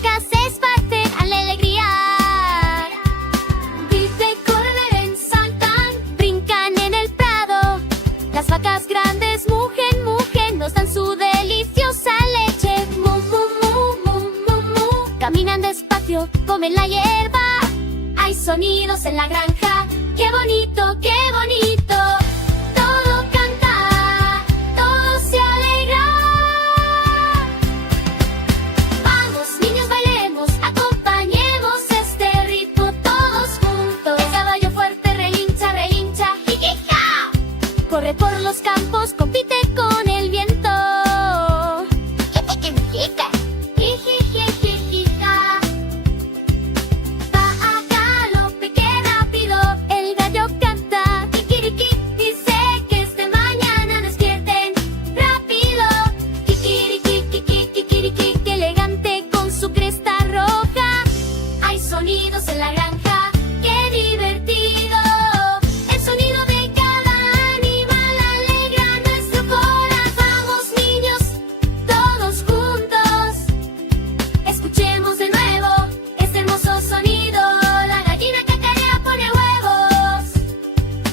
granja se esparce alegría. Viven, corren, saltan, brincan en el prado. Las vacas grandes mugen, mugen, nos dan su deliciosa leche. Mu, mu, mu, mu, mu, mu. Caminan despacio, comen la hierba. Hay sonidos en la granja. ¡Qué bonito, qué bonito! Todo canta, todo se alegra. Vamos, niños, bailemos, acompañemos este ritmo todos juntos. El caballo fuerte relincha, relincha, jijija. Corre por los campos, compite con el viento. Jijijija. Va a galope, qué rápido. El gallo canta, kikiriki. Dice que esta mañana despierten rápido. Kikiriki, kikiriki, kikiriki. Qué elegante con su cresta roja. Hay sonidos en la granja, qué divertido. El sonido de cada animal alegra nuestro corazón. Vamos, niños, todos juntos. Escuchemos de nuevo este hermoso sonido. La gallina cacarea pone huevos.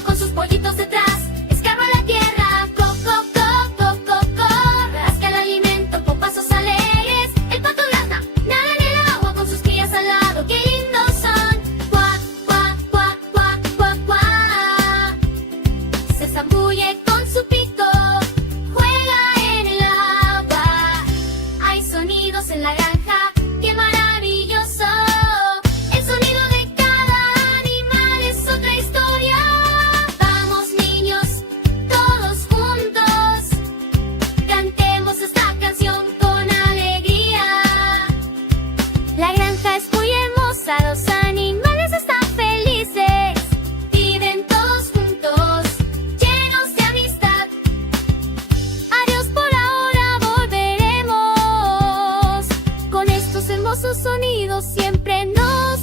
Con sus pollitos detrás, escarba la tierra. Co, co, co, co, co, co. Rasca el alimento con pasos alegres. El pato grazna, nada en el agua con sus crías al lado. ¡Qué lindos son! Cuac, cuac, cuac, cuac, cuac, cuac. Se zambulle con su pico, juega en el agua. Hay sonidos en la granja, ¡qué maravilloso! El sonido de cada animal es otra historia. Vamos, niños, todos juntos. Cantemos esta canción con alegría. La granja es muy hermosa, los animales están felices. Viven todos juntos, llenos de amistad. Adiós por ahora, volveremos. Con estos hermosos sonidos siempre nos